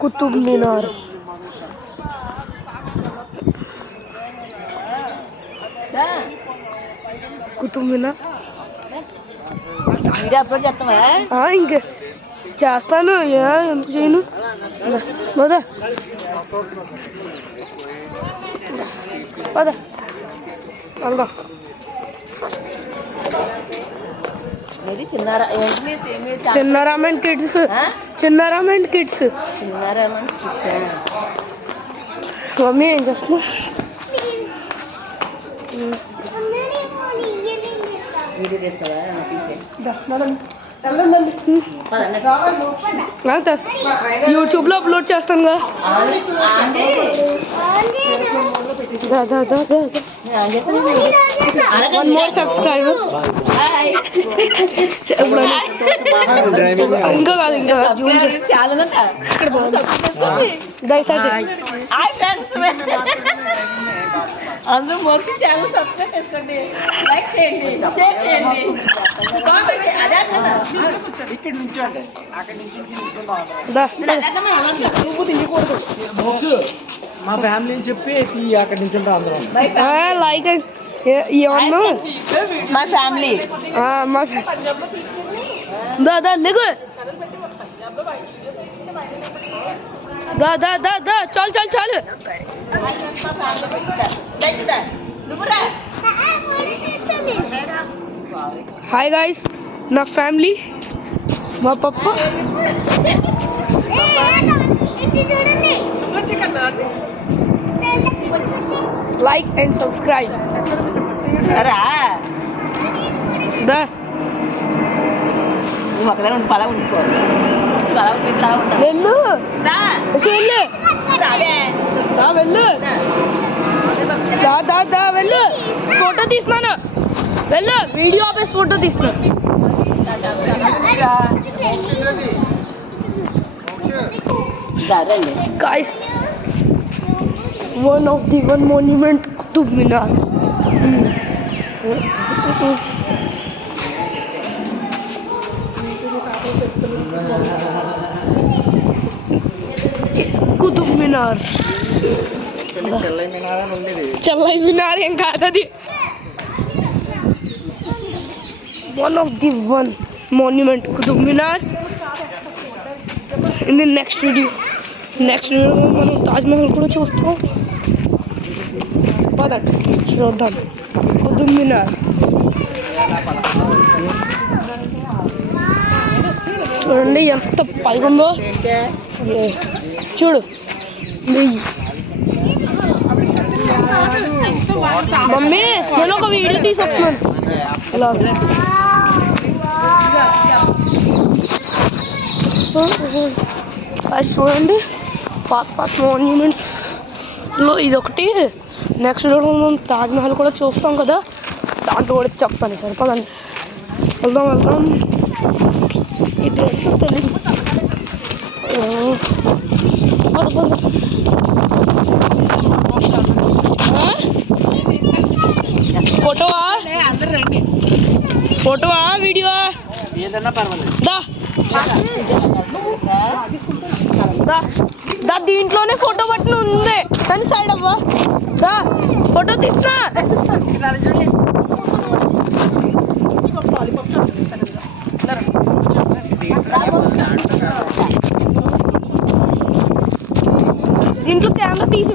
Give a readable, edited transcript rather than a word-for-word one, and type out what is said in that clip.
कुतुब मीनार कुतुब मीनार इंके చేస్తాను ఎందుకు చేయను పద పద వెళ్దాం చిన్నారామన్ కిడ్స్ మమ్మీ ఏం చేస్తున్నా యూట్యూబ్ లో అప్లోడ్ చేస్తాను కదా వన్ మోర్ సబ్స్క్రైబర్ ఇంకా కాదు ఇంకా అందరూ మోక్షి ఛానల్ సబ్స్క్రైబ్ చేసుకోండి, లైక్ చేయండి, షేర్ చేయండి, కామెంట్ చేయండి. అదే అన్న ఇక్కడ నుంచి అంటే అక్కడ నుంచి మా ఫ్యామిలీ అని చెప్పి అక్కడ నుంచి ఉంటాం అందరం. లైక్ మా ఫ్యామిలీ దా లేకు దా చాలు చాలు చాలు. హాయ్ గాయ్స్, నా ఫ్యామిలీ, మా పప్ప, లైక్ అండ్ సబ్స్క్రైబ్. వెళ్ళు వెళ్ళు దా వెళ్ళు. ఫోటో తీస్తున్నాను, వెళ్ళు. వీడియో ఆపేసి ఫోటో తీస్తున్నాను. Guys, one monument, Qutub Minar. Qutub Minar. Challai Minar ఏం కాదది. One monument, Qutub Minar. In the next video మనం తాజ్మహల్ కూడా చూస్తాం. పదండి చూద్దాం కుతుబ్ మినార్. చూడండి ఎంత పైగా ఉందో, చూడు. మమ్మీ నేను ఒక వీడియో తీసేస్తున్నాను. అలా చూడండి పాత మాన్యుమెంట్స్లో ఇదొకటి. నెక్స్ట్ మనం తాజ్మహల్ కూడా చూస్తాం కదా, దాంట్లో కూడా చెప్తాను. సరిపదండి, వెళ్దాం. ఇది తెలియదు. ఫోటోవా వీడియోవా ఏదన్నా పర్వాలేదు. దా దీంట్లోనే ఫోటో బట్టన్ ఉంది కానీ సైడ్ అవ్వా. దా ఫోటో తీస్తున్నా. దీంట్లో కెమెరా తీసి